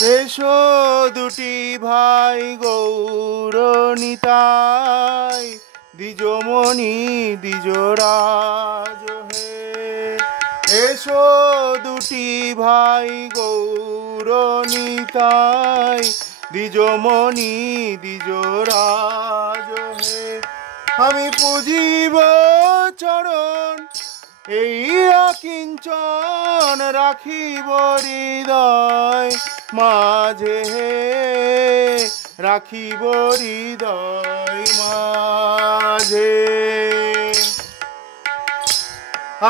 এসো দুটি ভাই গৌরনিতাই, দ্বিজমণি দ্বিজরাজ হে। এসো দুটি ভাই গৌরনিতাই, দ্বিজমণি দ্বিজরাজ হে। আমি পুজিব চরণ এই অকিঞ্চন, রাখিব হৃদয় মাঝে হে, রাখিব হৃদয় মাঝে।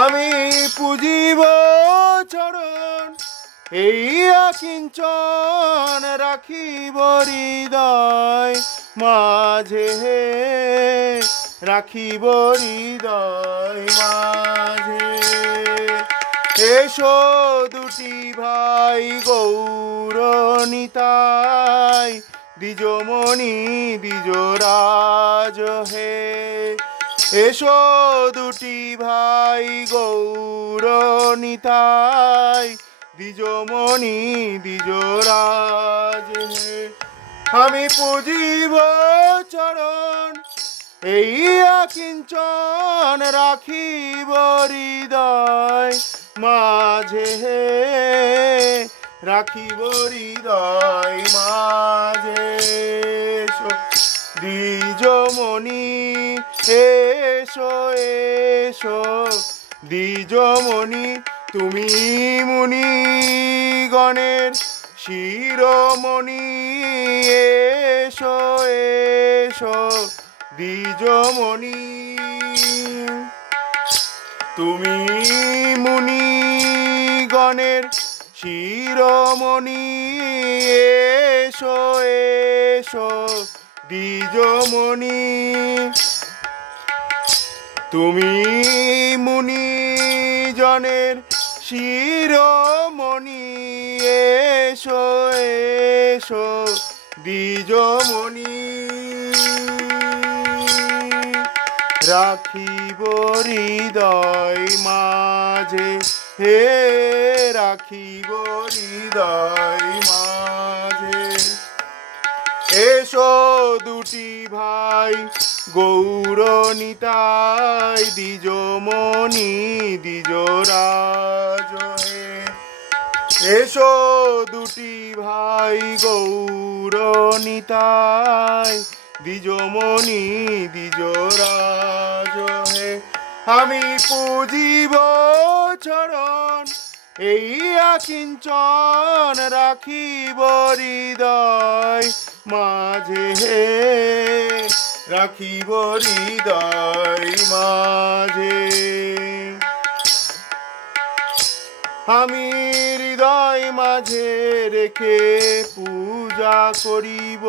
আমি পুজিব চরণ এই অকিঞ্চন, রাখিব হৃদয় মাঝে হে, রাখিব হৃদয় মাঝে। এসো দুটি ভাই গৌরনিতাই, দ্বিজমণি দ্বিজরাজ হে। এসো দুটি ভাই গৌরনিতাই, দ্বিজমণি দ্বিজরাজ হে। আমি পুজিব চরণ এই অকিঞ্চন, রাখিব হৃদয় মাঝে হে, রাখিব হৃদয় মাঝে। দ্বিজমণি এসো এসো, দ্বিজমণি তুমি মুনিগণের শিরোমণি। এসো এসো দ্বিজমণি, তুমি মুনিগণের শিরোমণি। এসো এসো দ্বিজমণি, তুমি মুনিজনের শিরোমণি। এসো এসো দ্বিজমণি, রাখিব হৃদয় মাঝে হে, রাখিব হৃদয় মাঝে। এসো দুটি ভাই গৌরনিতাই, দ্বিজমণি দ্বিজরাজ হে। এসো দুটি ভাই গৌরনিতাই, দ্বিজমণি দ্বিজরাজ হে। আমি পুজিব চরণ এই অকিঞ্চন, রাখিব হৃদয় মাঝে হে, রাখিব হৃদয় মাঝে। আমি হৃদয় মাঝে রেখে পূজা করিব,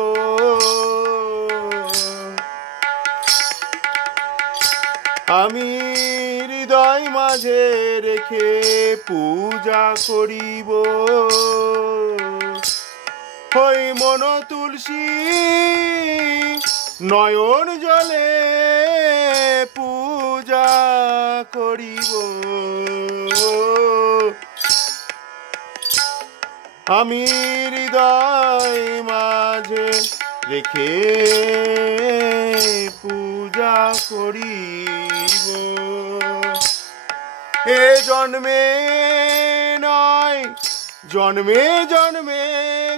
আমি হৃদয় মাঝে রেখে পূজা করিব। হই মন তুলসী নয়ন জলে পূজা করিব। আমি হৃদয় মাঝে রেখে পূজা করিব। এ জন্মে নয় জন্মে জন্মে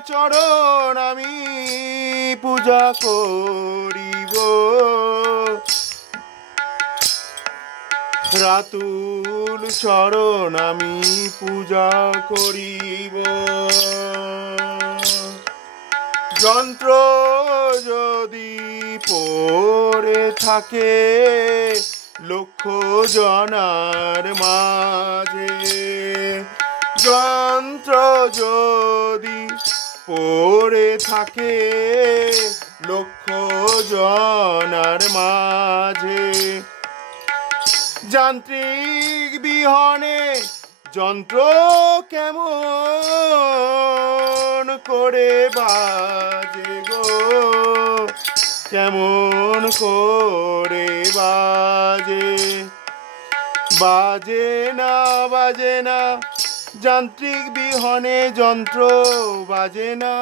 চরণ আমি পূজা করিব। রাতুল চরণ আমি পূজা করিব। যন্ত্র যদি পড়ে থাকে লক্ষ জনার মাঝে, যন্ত্র যদি পড়ে থাকে লক্ষ জনার মাঝে, যান্ত্রিক বিহনে যন্ত্র কেমন করে বাজে গো, কেমন করে বাজে। বাজে না যান্ত্রিক বিহনে যন্ত্র বাজে না